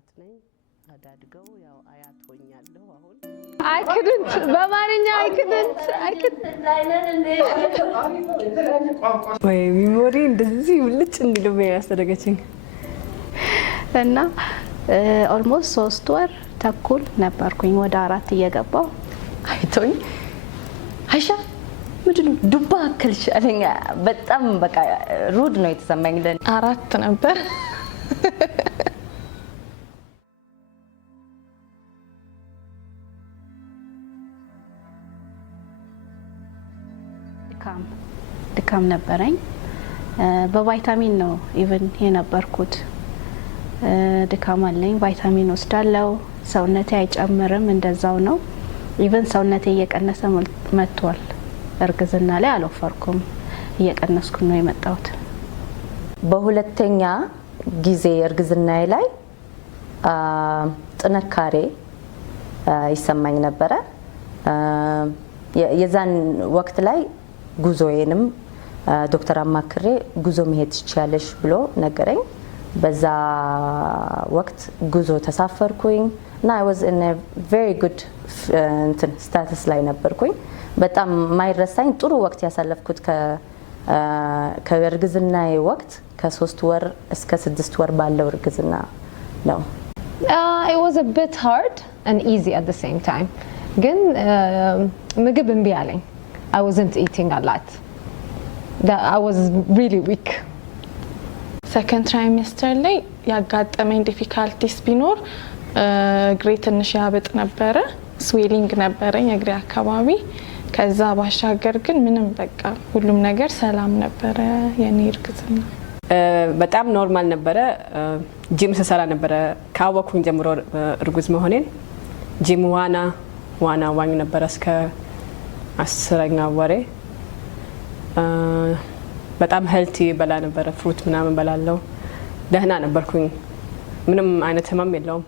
እናት ነኝ አዳድገው ያው አያት ሆኛለሁ አሁን I couldn't በማንኛ I couldn't ወይ ሚሞሪ እንደዚህ ልጭ እንዲለው ያስተደገችኝ እና almost 3 ወር ተኩል ነበርኩኝ ወደ 4 እየገባው አይቶኝ አይሻ ምንድነው ዱባ አከልሽ አለኛ በጣም በቃ ሩድ ነው የተሰማኝ ለ 4 ነበር ድካም ነበረኝ በቫይታሚን ነው ኢቭን የነበርኩት ድካም አለኝ ቫይታሚን ወስዳለው ሰውነቴ አይጨምርም እንደዛው ነው ኢቭን ሰውነቴ እየቀነሰ መጥቷል እርግዝና ላይ አልወፈርኩም እየቀነስኩ ነው የመጣሁት በሁለተኛ ጊዜ እርግዝናዬ ላይ ጥንካሬ ይሰማኝ ነበር የዛን ወቅት ላይ ጉዞዬንም ዶክተር አማክሬ ጉዞ መሄድ ይችላልሽ ብሎ ነገረኝ በዛ ወቅት ጉዞ ተሳፈርኩኝ እና I was in a very good status ላይ ነበርኩኝ በጣም ማይረሳኝ ጥሩ ወቅት ያሳለፍኩት ከእርግዝናዬ ወቅት ከ3 ወር እስከ 6 ወር ባለው እርግዝና ነው It was a bit hard and easy at the same time ግን ምግብ እምቢ አለኝ I wasn't eating a lot I was really weak second trimester ላይ ያጋጠመኝ ዲፊካልቲስ ቢኖር እግሬ ትንሽ ያብጥ ነበር ስዌሊንግ ነበረኝ እግሬ አካባቢ ከዛ ባሻገር ግን ምንም በቃ ሁሉም ነገር ሰላም ነበር የኔ እርግዝና በጣም ኖርማል ነበር ጂም ሰሰራ ነበር ካወኩኝ ጀምሮ እርጉዝ መሆኔን ጂም ዋና ዋኝ ነበር እስከ 10ኛ ወሬ በጣም ሄልቲ በላ ነበር ፍሩት ምናምን በላለው ደህና ነበርኩኝ ምንም አይነት ህመም የለውም